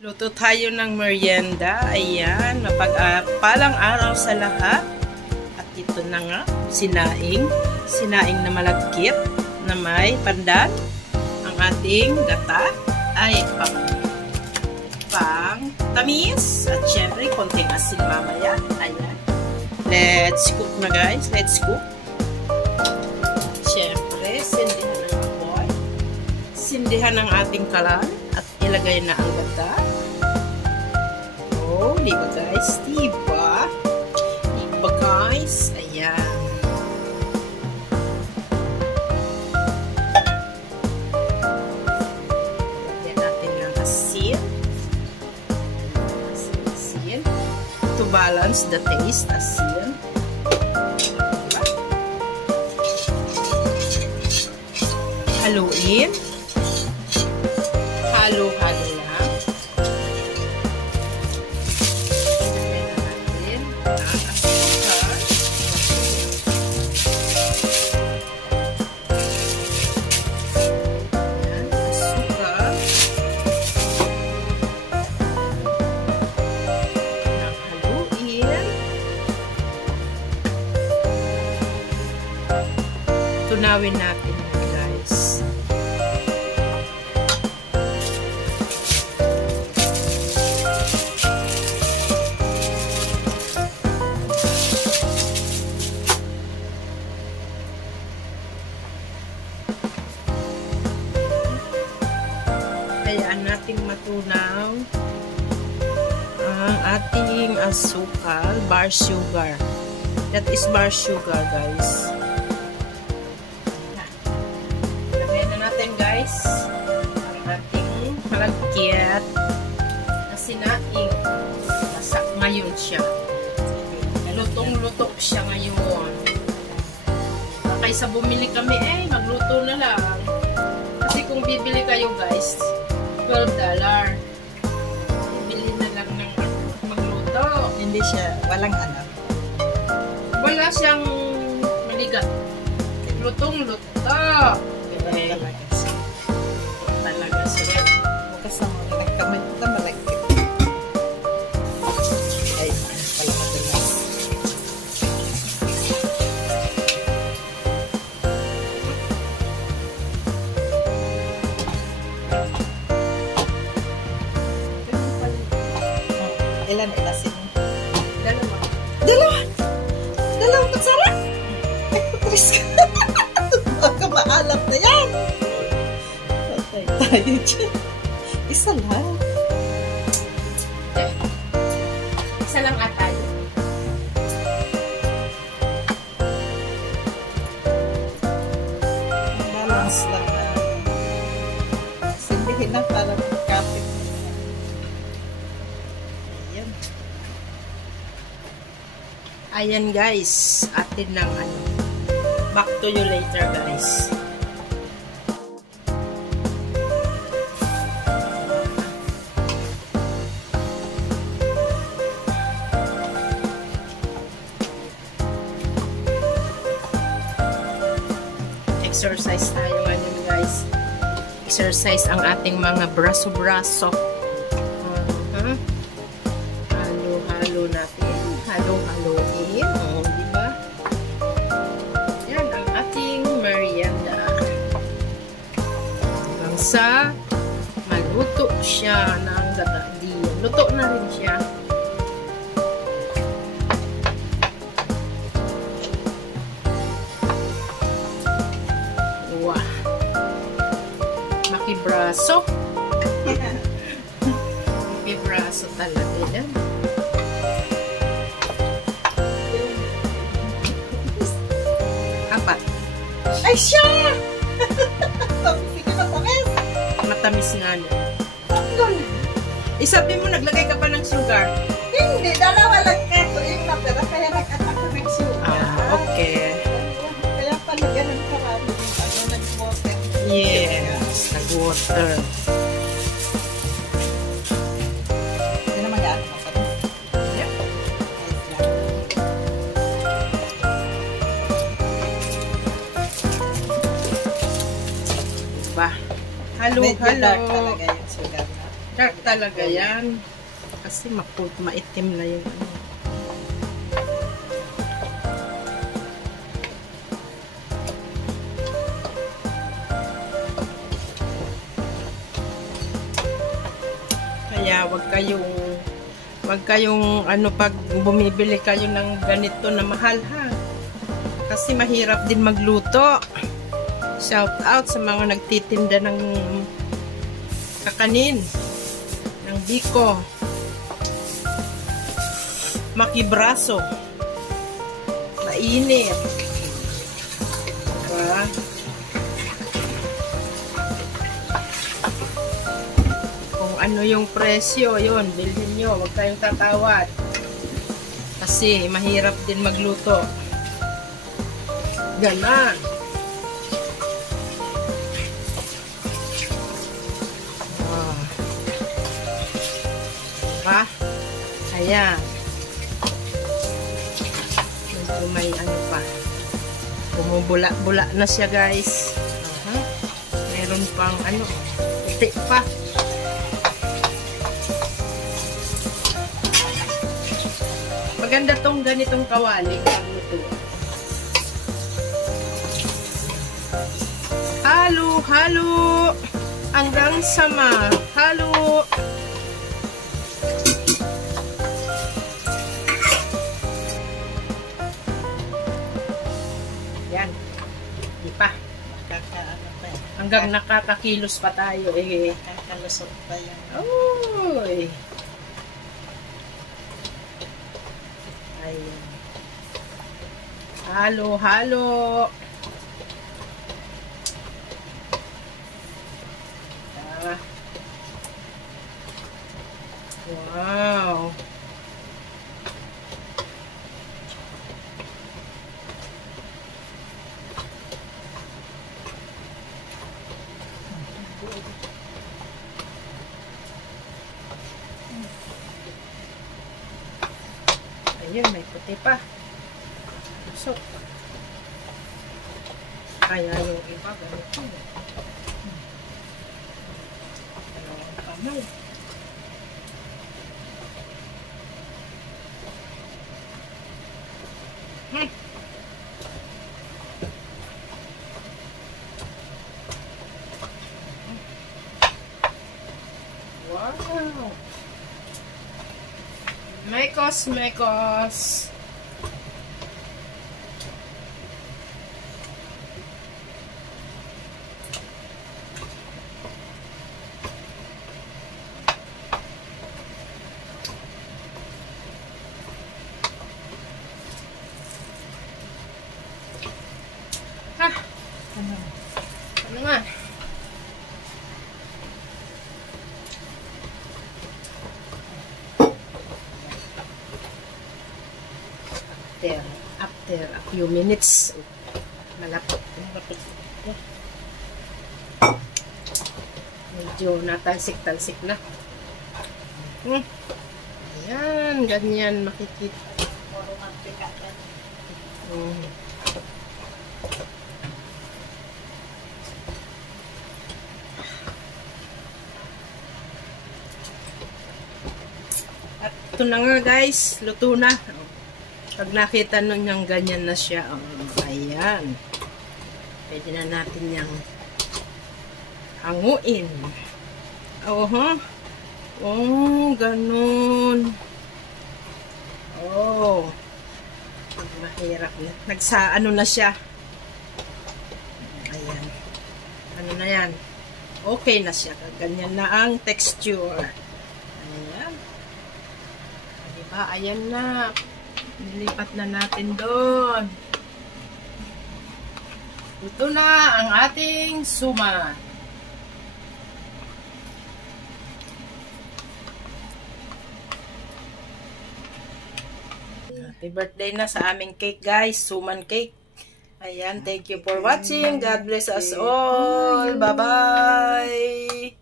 Luto tayo ng merienda. Ayan, mapagpalang araw sa lahat. At ito na nga, sinaing. Sinaing na malagkit na may pandan. Ang ating gata ay pang tamis. At syempre, konting asin mamaya. Ayan. Let's cook na guys. Let's cook. Syempre, sindihan ng apoy. Sindihan ng ating kalan. At ilagay na ang gata. Oh, diba guys? Diba? Diba guys? Ayan. Lagyan natin ng asin. Asin. To balance the taste, asin. Diba? Haluin. Halo-halo lang. Lagyan na natin ang asukal. Ayan, asukal. Haluin. Tunawin natin guys. Hayaan nating matunaw ang ating asukal, bar sugar. That is bar sugar, guys. Lagyan na natin, guys, ang ating malagkit na sinaing. Nasa ngayon siya. Lutong-luto siya ngayon. Kaysa bumili kami, magluto na lang. Kasi kung bibili kayo, guys, $12. Bibili na lang ng magluto. Hindi siya, walang ano. Wala siyang maligat. Lutong-luto. Okay. Talaga siya. Kasama na nagkamay ito, malagkit. Ay, pala madalas. Ilan ilasin mo? Dalawa. Dalawang kutsara? Ay, patris ka. Baka maalat na yan. Patay tayo dyan. Isa lang. Isa lang atay. Balance lang na. Sindihin lang para magkapit. Ayan. Ayan, guys. Atin ng ano. Back to you later, guys. Exercise tayo ngayon, guys. Exercise ang ating mga braso-braso. Halo-halo natin. Halo-haloin. O, diba? Yan ang ating merienda. Hanggang sa maluto siya ng gata-diyan. Luto na rin siya. Wow. Makibraso. Makibraso talaga yan. Apat. Ay, siya! Sige, matamis. Matamis nga niya. Isabi mo, naglagay ka pa ng sugar. Hindi, dalawa lang keto yung natira, kaya nag-attack ng sugar. Okay. Kaya pala ganun karami yung ano, nag-water. Yes, nag-water. Hindi naman gaan matamis. Yep. Ayos lang. Diba? Halo, Medyo dark halo. talaga yung sugar na. Dark talaga yan. Kasi maitim na yung ano. Kaya wag kayong ano pag bumibili kayo ng ganito na mahal ha. Kasi mahirap din magluto. Shout out sa mga nagtitinda ng kakanin, ng biko, makibraso, mainit. Diba? Kung ano yung presyo, yun, bilhin nyo. Huwag kayong tatawad. Kasi mahirap din magluto. Ganon. Diba? Ayan. Medyo may ano pa. Bumubula-bula na siya, guys. Meron pang ano, puti pa. Maganda tong ganitong kawali. Halo, halo. Hanggang sama. Halo. Yan. Di pa. Hanggang nakakakilos pa tayo eh. Nakakalusot pa yan. Oy. Ayan. Halo, halo. Wow. Ayun, may puti pa. So, kaya yung iba ganito. Dalawang kamay. Wow! Mekos, mekos! Ha! Ano nga? After a few minutes, malapot. Medyo natalsik-talsik na. Ayan, ganyan makikita. Puro mantika yan. At ito na nga guys, luto na. Pag nakita nyo niyang ganyan na siya, ayan. Pwede na natin niyang hanguin. Oh, ganun. Oh. Mahirap na. Ano na siya. Ayan. Ano na yan? Okay na siya. Ganyan na ang texture. Ayan. Diba? Ayan na. Nilipat na natin doon. Ito na ang ating suman. Happy birthday na sa aming cake guys. Suman cake. Ayan. Thank you for watching. God bless us all. Bye-bye.